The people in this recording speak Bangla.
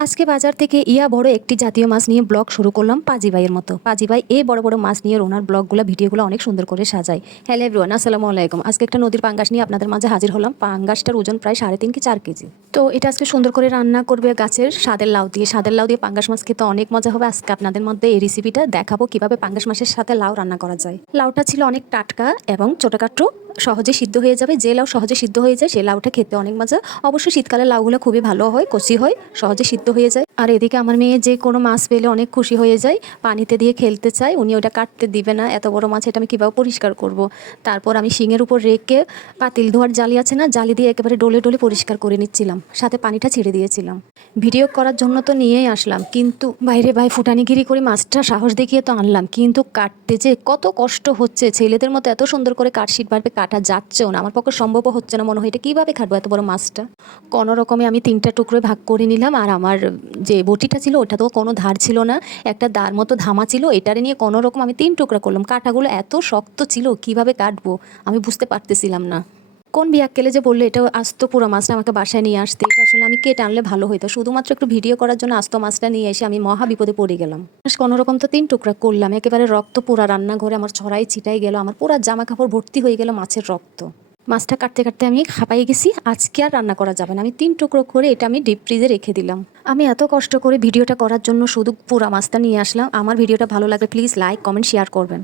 আজকে বাজার থেকে ইয়া বড় একটি জাতীয় মাছ নিয়ে ব্লগ শুরু করলাম পাজি ভাইয়ের মতো। পাজি ভাই এই বড় বড় মাছ নিয়ে ওনার ব্লগগুলো ভিডিওগুলো অনেক সুন্দর করে সাজায়। হ্যালো এভরিওয়ান, আসসালামু আলাইকুম। আজকে একটা নদীর পাঙ্গাস নিয়ে আপনাদের মাঝে হাজির হলাম। পাঙ্গাসটার ওজন প্রায় 3.5 কি 4 কেজি। তো এটা আজকে সুন্দর করে রান্না করবে গাছের স্বাদের লাউ দিয়ে। স্বাদের লাউ দিয়ে পাঙ্গাস মাছ খেতে অনেক মজা হবে। আজকে আপনাদের মধ্যে এই রেসিপিটা দেখাবো কিভাবে পাঙ্গাস মাছের সাথে লাউ রান্না করা যায়। লাউটা ছিল অনেক টাটকা এবং ছোটখাটো, সহজে সিদ্ধ হয়ে যাবে। যে লাউ সহজে সিদ্ধ হয়ে যায় সেই লাউটা খেতে অনেক মজা। অবশ্যই শীতকালে লাউগুলো খুবই ভালো হয়, কচি হয়, সহজে সিদ্ধ হয়ে যায়। আর এদিকে আমার মেয়ে যে কোনো মাছ পেলে অনেক খুশি হয়ে যায়, পানিতে দিয়ে খেলতে চায়। উনি ওটা কাটতে দিবে না, এত বড় মাছ এটা আমি কীভাবে পরিষ্কার করব। তারপর আমি শিঙের উপর রেখে পাতিল ধোয়ার জালি আছে না, জালি দিয়ে একেবারে ডলে ডলে পরিষ্কার করে নিচ্ছিলাম, সাথে পানিটা ছেড়ে দিয়েছিলাম। ভিডিও করার জন্য তো নিয়েই আসলাম, কিন্তু বাইরে ভাই ফুটানিগিরি করে মাছটা সাহস দেখিয়ে তো আনলাম, কিন্তু কাটতে যে কত কষ্ট হচ্ছে। ছেলেদের মতো এত সুন্দর করে কাটশিট বাড়বে কাটা যাচ্ছেও না, আমার পক্ষে সম্ভবও হচ্ছে না। মনে হয় এটা কীভাবে কাটবো এত বড় মাছটা। কোনো রকমে আমি 3টা টুকরো ভাগ করে নিলাম। আর আমার যে বটিটা ছিল ওটা তো কোনো ধার ছিল না, একটা দার মতো ধামা ছিল, এটারে নিয়ে কোনো রকম আমি 3 টুকরা করলাম। কাঁটাগুলো এত শক্ত ছিল, কিভাবে কাটবো আমি বুঝতে পারতেছিলাম না। কোন বিয়াক্কেলে যে বললো এটা আস্ত পুরো মাছটা আমাকে বাসায় নিয়ে আসতে, এটা আসলে আমি কেটে আনলে ভালো হতো। শুধুমাত্র একটু ভিডিও করার জন্য আস্ত মাছটা নিয়ে এসে আমি মহা বিপদে পড়ে গেলাম। কোনো রকম তো 3 টুকরা করলাম, একেবারে রক্ত পুরা রান্নাঘরে আমার ছড়াই ছিটাই গেল, আমার পুরা জামা কাপড় ভর্তি হয়ে গেল মাছের রক্ত। মাছটা কাটতে কাটতে আমি হাঁপাই গেছি। আজকে আর রান্না করা যাবে না, আমি 3 টুকরো করে এটা আমি ডিপ ফ্রিজে রেখে দিলাম। আমি এত কষ্ট করে ভিডিওটা করার জন্য শুধু পুরা মাছটা নিয়ে আসলাম। আমার ভিডিওটা ভালো লাগলে প্লিজ লাইক, কমেন্ট, শেয়ার করবেন।